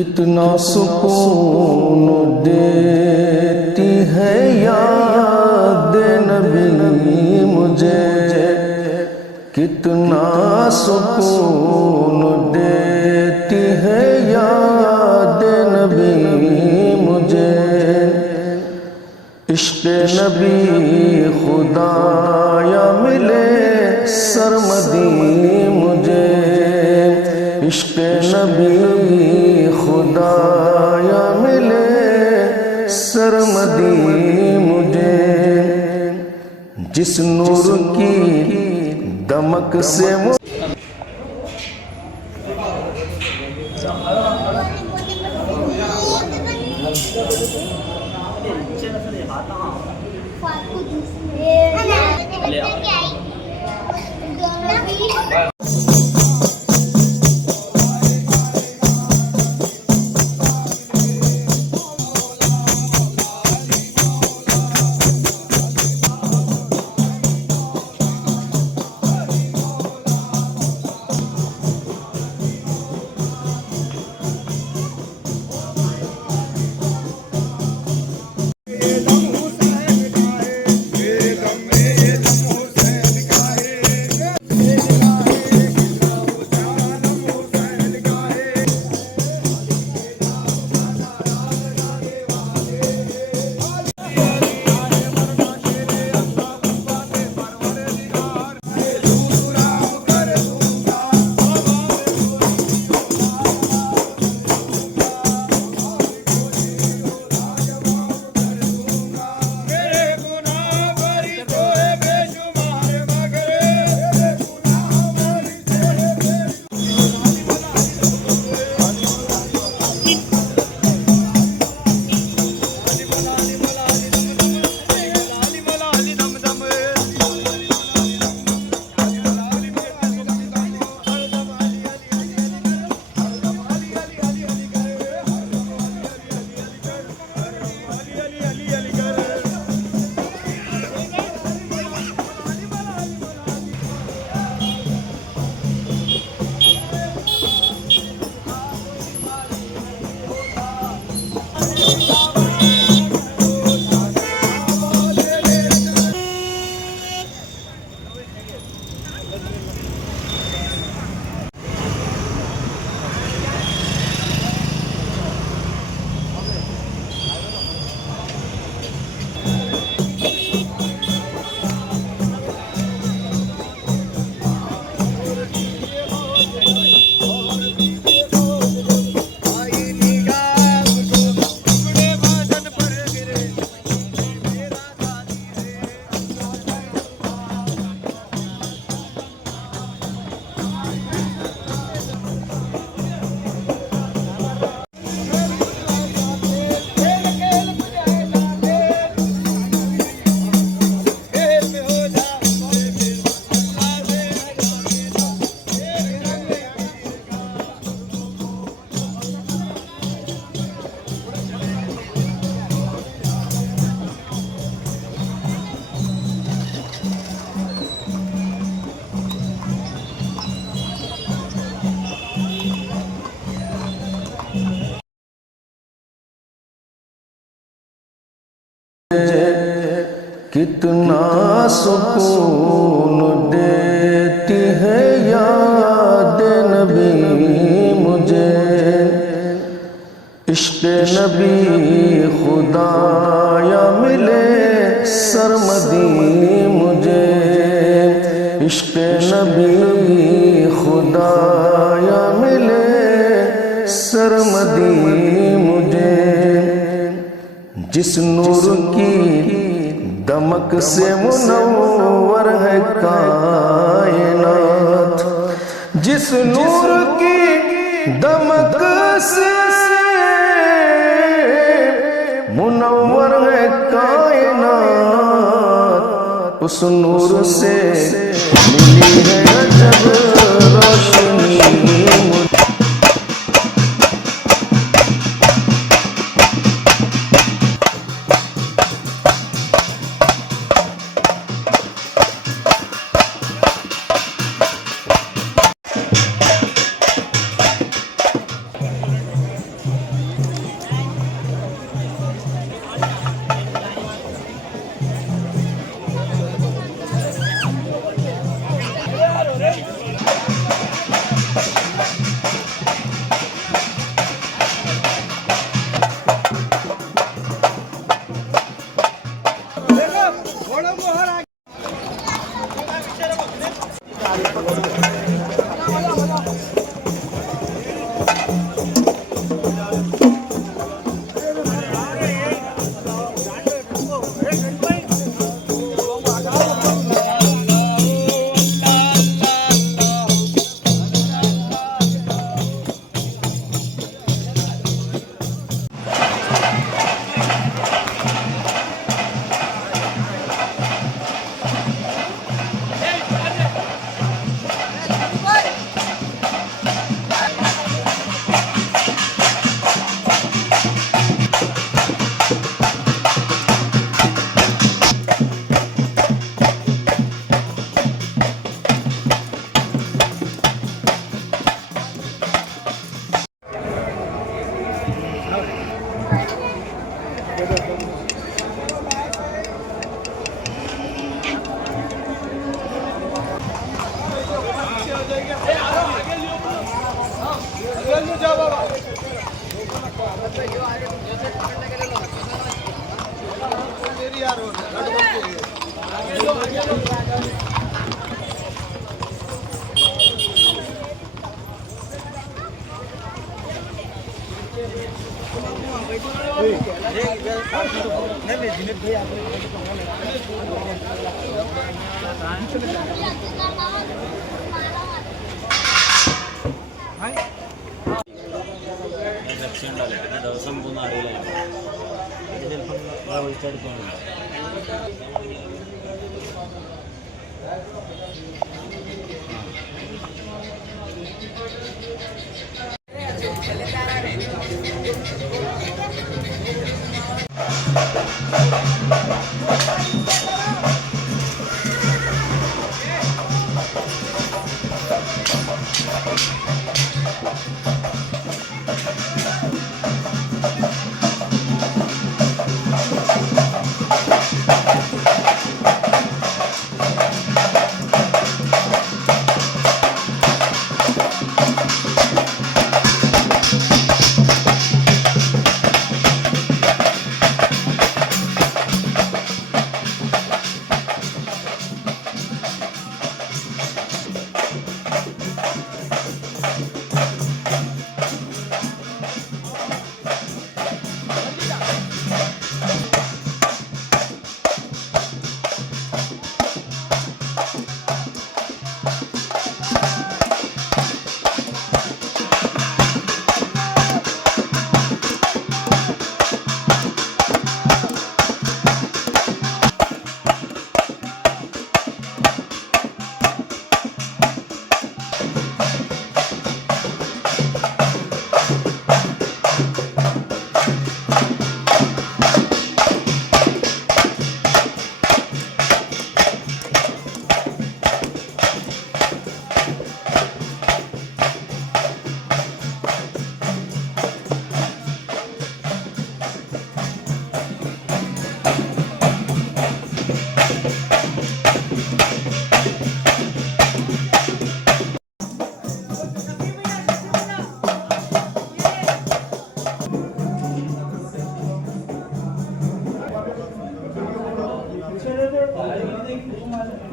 कितना सुकून देती है याद नबी मुझे, कितना सुकून देती है याद नबी मुझे। इश्क़ नबी खुदाया मिले सरमदी मुझे, इश्क़ नबी खुदाया मिले सरमदी मुझे। जिस नूर की दमक से कितना सुकून देती है याद नबी मुझे। इश्क़ नबी खुदाया मिले सरमदी मुझे, इश्क़ नबी खुदाया मिले सरमदी मुझे। जिस नूर की दमक से मुनव्वर है कायनात, जिस नूर की दमक से मुनव्वर है कायनात, उस नूर से मिली है अजब रोशनी। ദിവസം പോകുന്ന അറിയില്ല ചിലപ്പം വിളിച്ചെടുക്കുന്നുണ്ട്.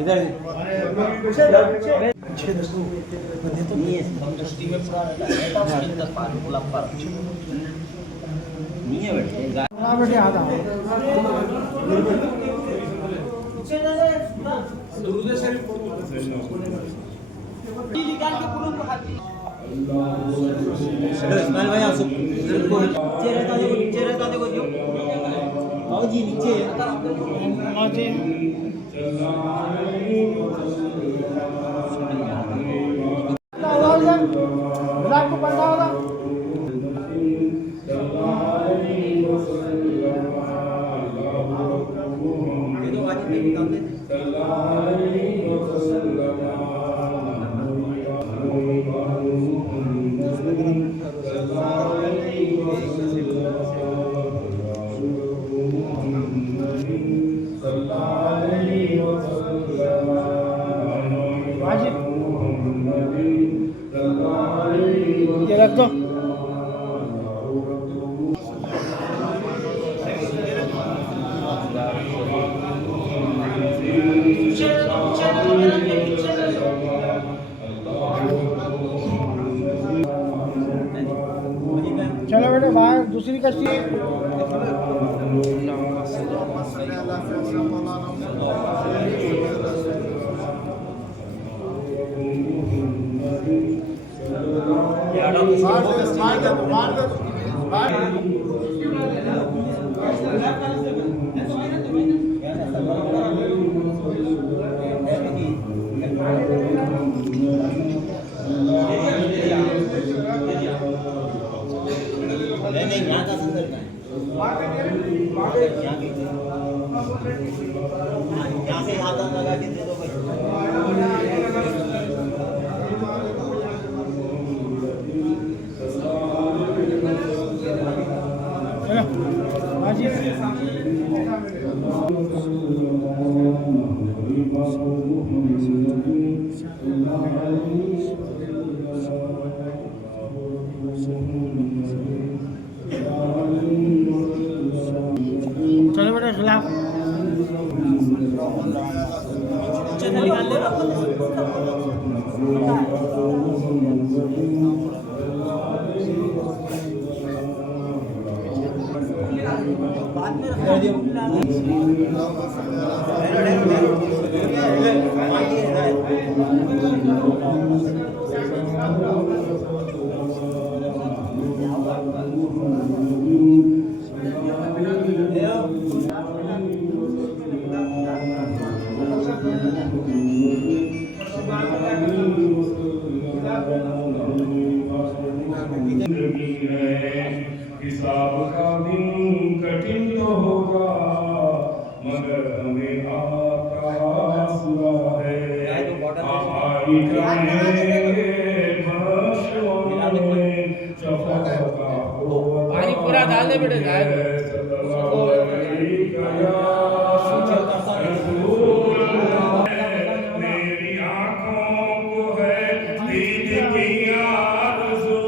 इधर इस्माइल भाई आप नीचे रहता देखो जी नीचे ये रख दो। नहीं यहाँ का संदर्भ है यहाँ से हाथ लगा के दे दो भाई चलो बेटा खिलाफ निकाल ले हिसाब का दिन कठिन तो होगा मगर हमें आपका आसरा है हमारी पानी पूरा डाल दे बेटे मेरी आँखों को है दीद की आरज़ू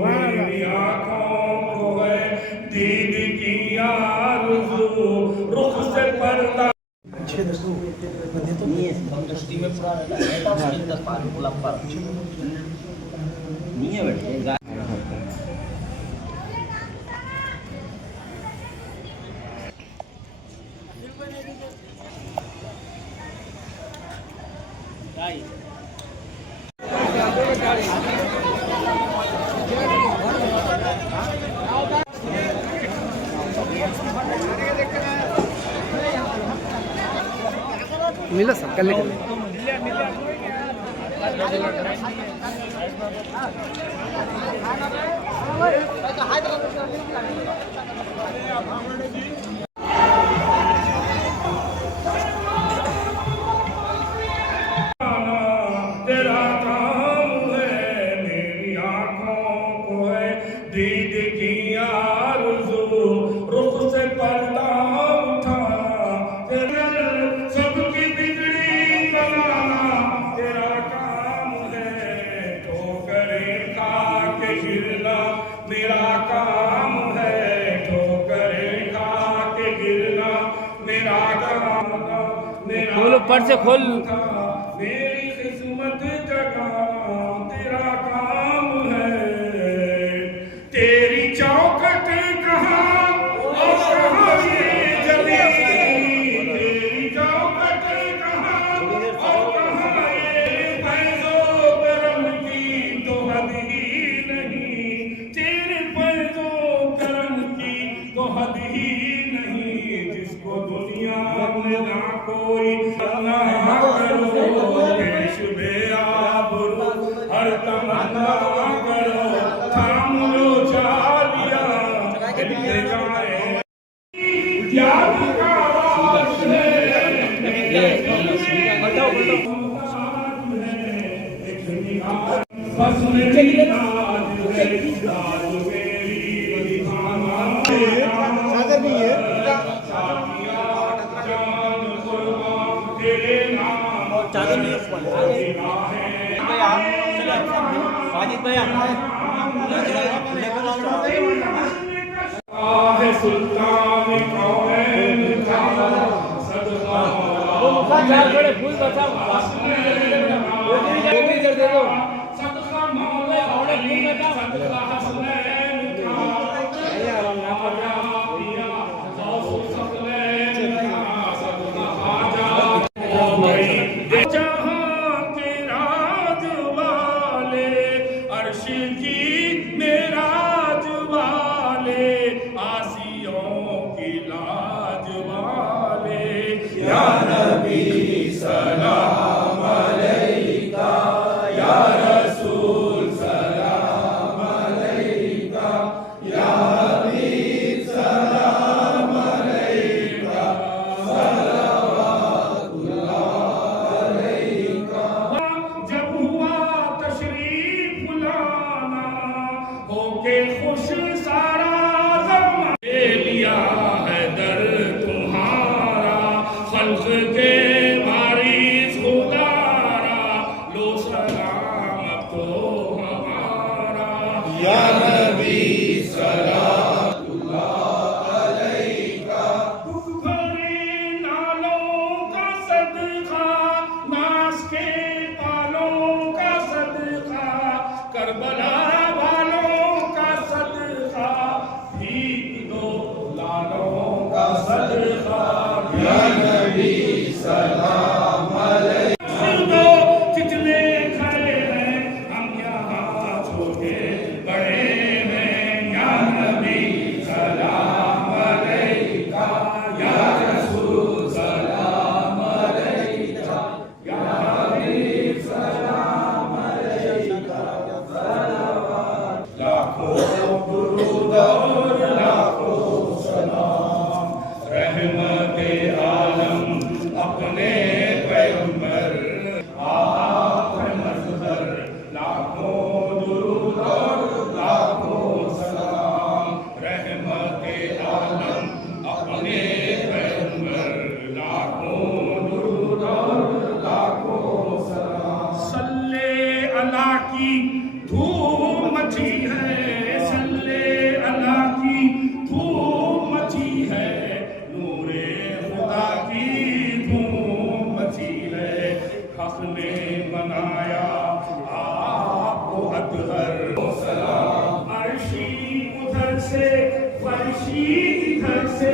मेरी आँखों को है दीद की आरज़ू रुख से पर्दा नहीं है बेटा मिला सब कल तेरा काम है मेरी आँखों को है दीद की आरज़ू रुख से पर्दा उठाना सबकी बिगड़ी बनाना तेरा काम है ठोकरें खा के गिरना मेरा काम है ठोकरें खा के गिरना मेरा काम खोलो पर से खोल मेरी किस्मत जगाना तेरा काम है तेरी चौखट कहाँ और कहाँ ये जमीन तेरी चौखट कहाँ और कहाँ ये फैज़ो करम की तो हद ही नहीं तेरे फैज़ो करम की तो हद ही नहीं जिसको दुनिया में ना कोई ना करो पेश बेआबरू हर तमन्ना करो थाम लो जालिया हिलते जाए याद का वास्ते बस मेरी नाज है नाज मेरी दीवाना सागर भी है जान कुर्बान तेरे नाम चादर नहीं साजिद भैया है सुल्तान कौन का सदका फूल बचाओ इधर दे दो सदका मौला फूल बचाओ सदका हसनैन का जब हुआ तशरीफ लाना होके खुश सारा ज़माना ले लिया है दर तुम्हारा खल्क़ के वारिस खुदारा लो सलाम अब तो हमारा या नबी भरे नालों का सदका नास के पालों का सदका करबला वालों का सदका भीग दो लालों का सदका या नबी सलाम अलैकुम जितने खड़े हैं हम यहाँ छोटे बड़े हैं या नबी सलाम अलैका या रसूल सलाम अलैका या हबीब सलाम अलैका लाखों दुरूद और लाखों सलाम रहमते आलम अपने पैगंबर आप मज़हर लाखों दुरूद और लाखों सलाम रहमते आलम अपने पैगंबर लाखों दुरूद और लाखों सलाम सल्ले अला की धूम मची है सल्ले अला की धूम मची है नूरे खुदा की धूम मची है हक ने बनाया आपको अतहर सलाम अर्शी उधर से फर्शी इधर से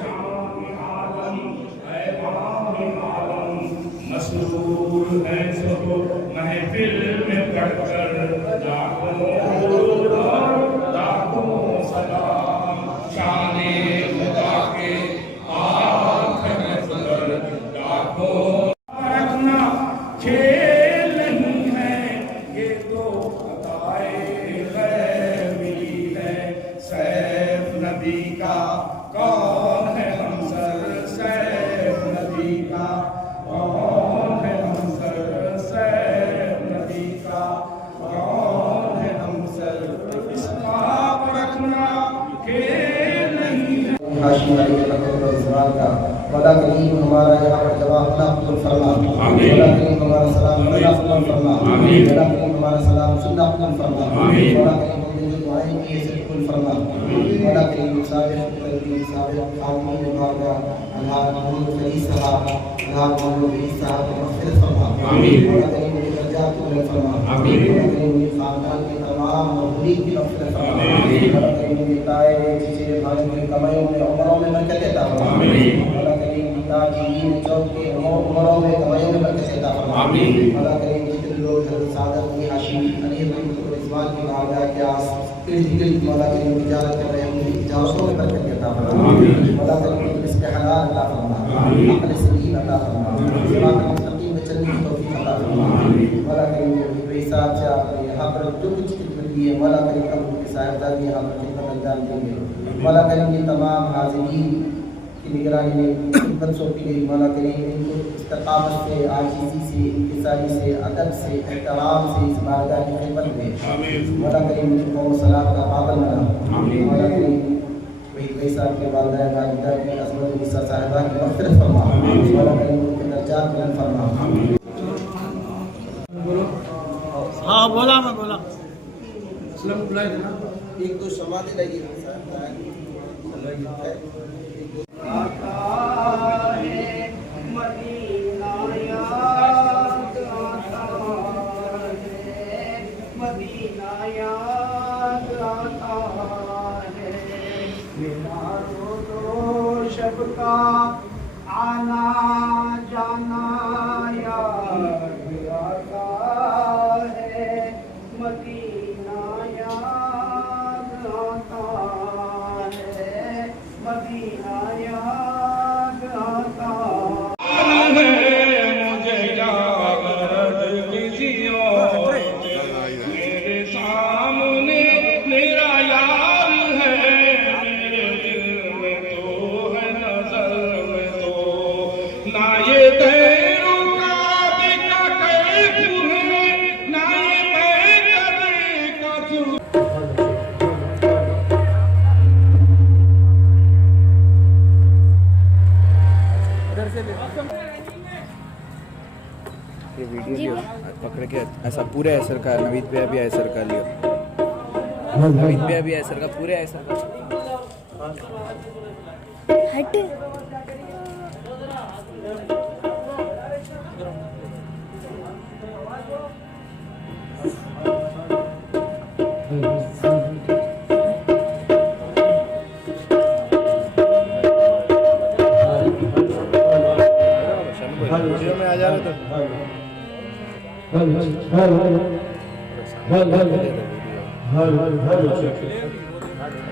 जान आलम है माम आलम मसरूर है सब महफिल में पढ़कर लाखों दुरूद और लाखों सलाम शाने खुदा के आँख में सुंदर लाखों रखना खेल नहीं है ये तो अताए गैबी है सैफ नबी का कौन है हमसर सैफ नबी का कौन है हमसर सैफ नबी का कौन है हमसर इसका रखना खेल नहीं है हाशिम अली के रखत और इस्माल का वला करीम हमारा यहाँ पर जवाब अब्दुल फरमा आमीन। वला करीम हमारा सलाम अब्दुल फरमा आमीन। वला करीम हमारा सलाम सुन्नत अब्दुल फरमा आमीन। वला करीम जो दुआएं की सदकुल फरमा वला करीम साबिक़ तकदीर साबिक़ खातिम बागा अल्लाह मोहम्मद फरीद साहब अल्लाह मोहम्मद फरीद साहब को मग़फ़िरत फरमा आमीन। वला करीम के दर्जात को बुलंद फरमा आमीन। वला करीम के खानदान के तमाम मखलूक की मग़फ़िरत फरमा आमीन। वला करीम के ताए चीज़ें भाइयों के कमाइयों में उम्रों में बरकत अता फरमा आमीन। वला करीम ताजीन चौक के उम्रों में कमाइयों में बरकत अता फरमा आमीन। वला करीम जितने लोग हज़रत सादत की हाशिम अली रहमतुल्लाह इस्माल की बारगाह के आस पीढ़ी मौला करीम तिजारत कर रहे हैं उनकी तिजारतों में बरकत अता फरमा आमीन। मौला करीम रिज़्क़ हलाल अता फरमा आमीन। अक़ल सलीम अता फरमा सिरात मुस्तक़ीम में चलने की तौफ़ीक़ अता फरमा मौला करीम के हिसाब से आपने यहाँ पर जो कुछ खिदमत की है मौला करीम उनके साहिबजादे यहाँ पर खिदमत अंजाम देंगे मौला करीम ये तमाम हाज़िरीन की निगरानी में खिदमत सौंपी गई मौला करीम इनको इस्तिक़ामत से आजिज़ी से इंकिसारी से अदब से एहतराम से इस बारगाह की खिदमत में आमीन। मौला करीम इनको सलात का पाबंद बना आमीन। मौला करीम वही साहब के वालिदा वालिदा की अज़मत निसा साहिबा की मग़फ़िरत फरमा मौला करीम उनके दर्जात बुलंद फरमा हाँ बोला मैं बोला एक दो समाधि लगी मदीना याद आता है मेरा रोज़ शब का आना जाना याद आता है मदीना याद आता है मदीना याद आता ये वीडियो लियो पकड़ के ऐसा पूरे ऐसर का नवीद भैया भी ऐसर का लियो नवीद भैया भी ऐसर का पूरे ऐसर का हट वीडियो में आ जा रहे तो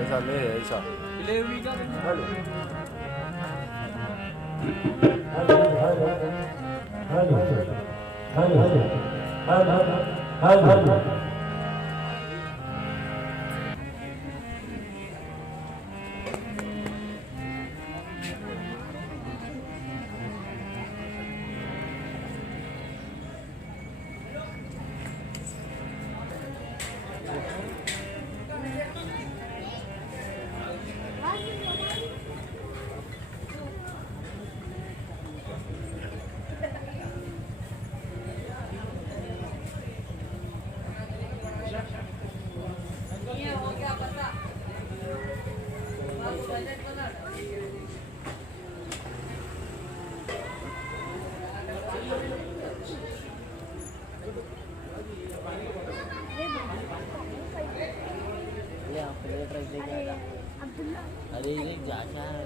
ऐसा ले ऐसा अरे ये जाचा है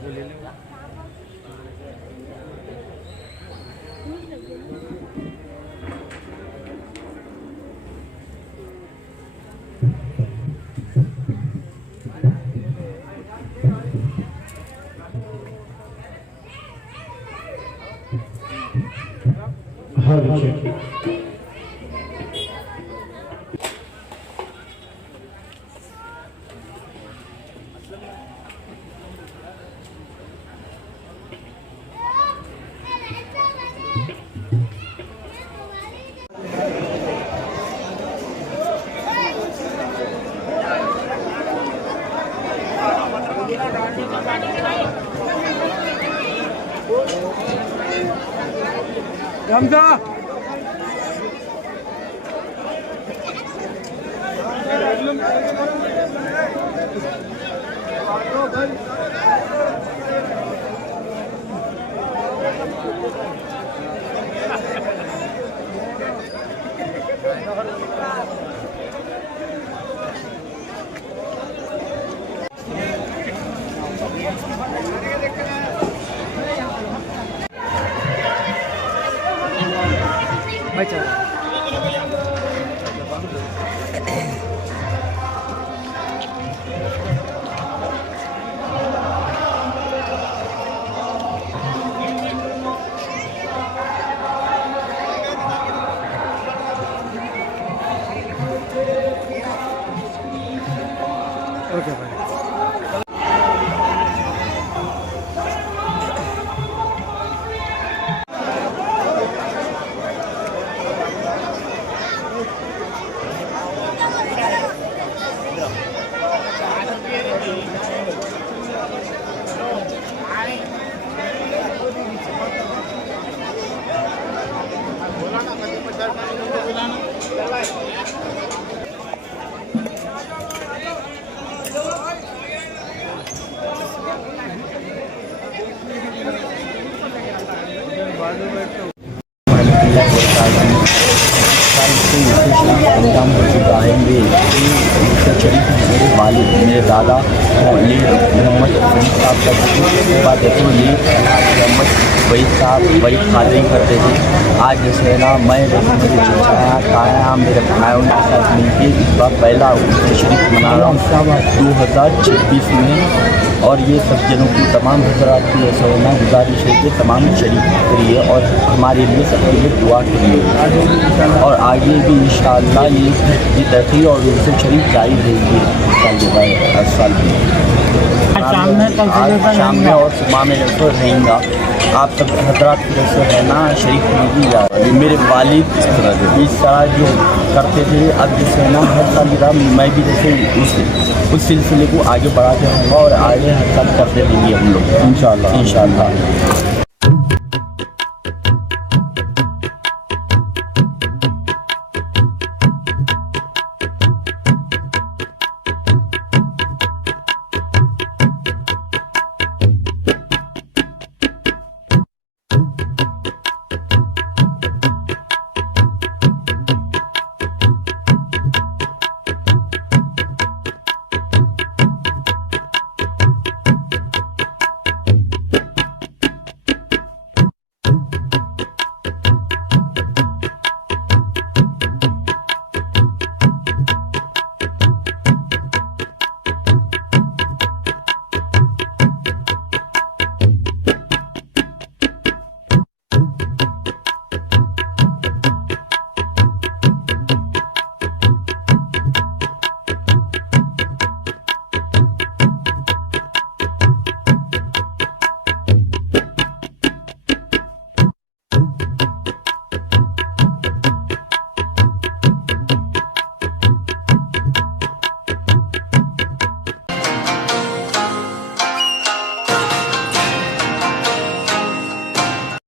वालिद मेरे दादा ये मोहम्मद शरीफ साहब का बात है तो ये मोहम्मद वही साहब वही खादरी करते थे। आज जैसे है ना मैं काया मेरे भाइयों के साथ मिलकर इस बार पहला शरीफ मना रहा हूँ 2026 में। और ये सब जनों की तमाम हजरात की ऐसा होना गुजारिश है कि तमाम शरीक करिए और हमारे लिए सबके लिए दुआ करिए और आगे भी इंशाअल्लाह ये तरक्की और उनसे शरीक जारी रहेगी हर साल भी। आज शाम में और सुबह में तो रहेगा आप सब हजरात की तरफ से है ना शरीक नहीं जा रहा। मेरे वालिद इस तरह जो करते थे अब जैसे है ना हर साल मैं भी जैसे उस सिलसिले को आगे बढ़ाते रहूँगा और आगे हर साल करते रहेंगे हम लोग इंशाअल्लाह।